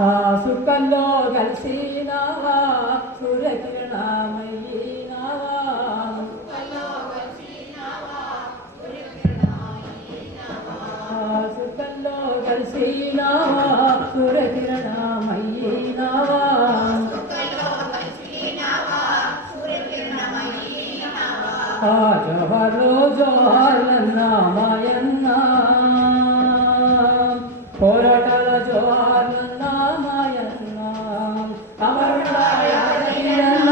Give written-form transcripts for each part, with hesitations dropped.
ఆ సుక్కల్లో కలిసినావా సూర్యకిరణమయ్యినావా సుక్కల్లో కలిసినావా సూర్యకిరణమయ్యినావా జవహర్లో జవహర్లన్న మాయన్న పోరాటాల జవహర్లన్న మాయన్న అమరుడాయన్న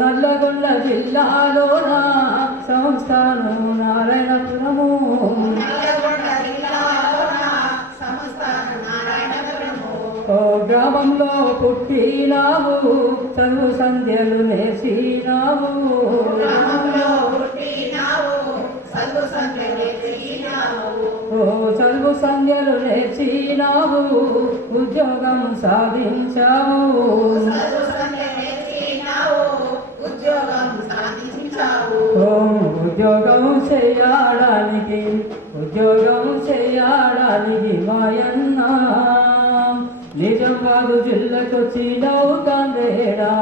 నల్లగొండ జిల్లాలోన సంస్థాను నారాయణపురము గ్రామంలో పుట్టినావు చదువు సంధ్యలు నేర్చినావు చదువు సంధ్యలు నేర్చినావు ఉద్యోగం సాధించావు ఉద్యోగం చేయడానికి మాయన్న నిజామాబాదు జిల్లాకొచ్చినావు కందేడా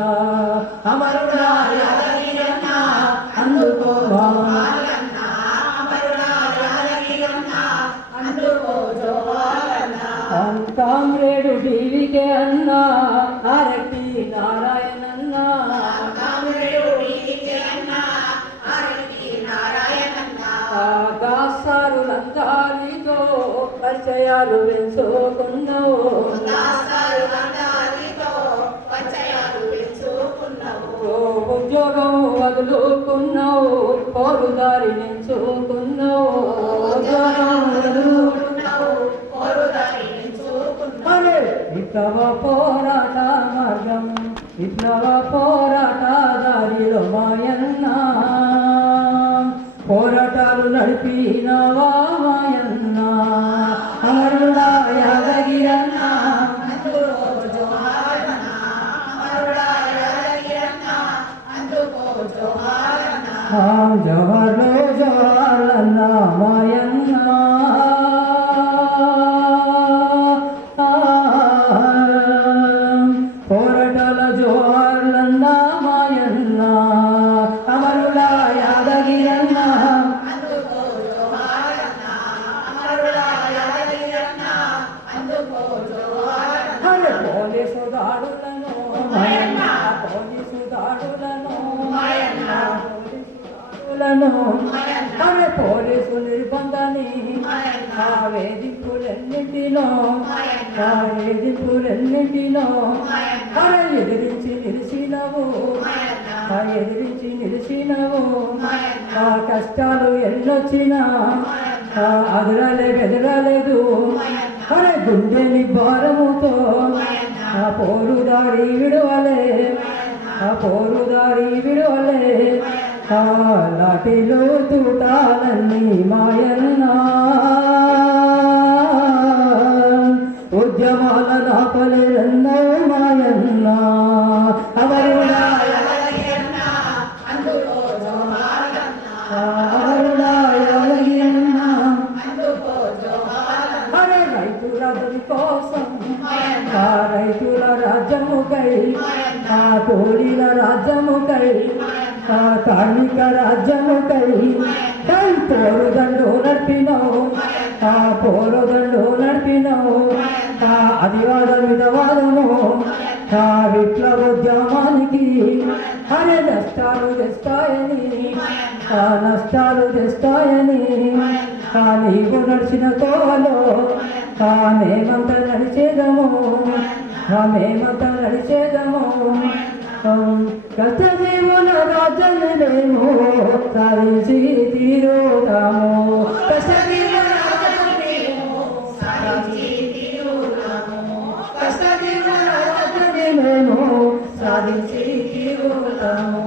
అమరుడా అందుకో కామ్రేడు టీవీకే అన్న ఆరటి నారాయణన్న దాసారు లంగాలితో పరిచయాలు పెంచుకున్నావు ఉద్యోగం వదులుకున్నావు పోరుదారి నించుకున్నావు విప్లవ పోరాట మార్గం విప్లవ పోరాట దారిలో మాయన్న పోరాటాలు నడిపినవా మాయన్న అమరుడా యాదగిరన్న జవహర్లో జవహర్లన్న మాయన్న పోరాటాల జవహర్లన్న మాయన్న అమరుడా యాదగిరన్న పోలీసు దాడులను పోలీసు నిర్బంధాన్ని వేధింపులన్నింటిలో ఎదిరించి నిలిచినవు కష్టాలు ఎన్నొచ్చినా బెదరలేదు గుండెని భారముతో పోరుదారి విడువలే లాటిలో తూటాలన్నీ మాయన్న ఉద్యమాల నాపలేరన్నో మాయన్న రైతుల రాజ్యముకై కూలీల రాజ్యముకై కార్మిక రాజ్యముకై పోరుదండు నడిపినవు అదివాద మిదవాదము విప్లవోద్యమానికి నష్టాలు తెస్తాయని నీవు నడిచిన కోవలో మేమంతా నడిచేదము కష్టజీవుల రాజ్యాన్ని మేము సాధించి తీరుతాము మేము సాధించి తీరుతాము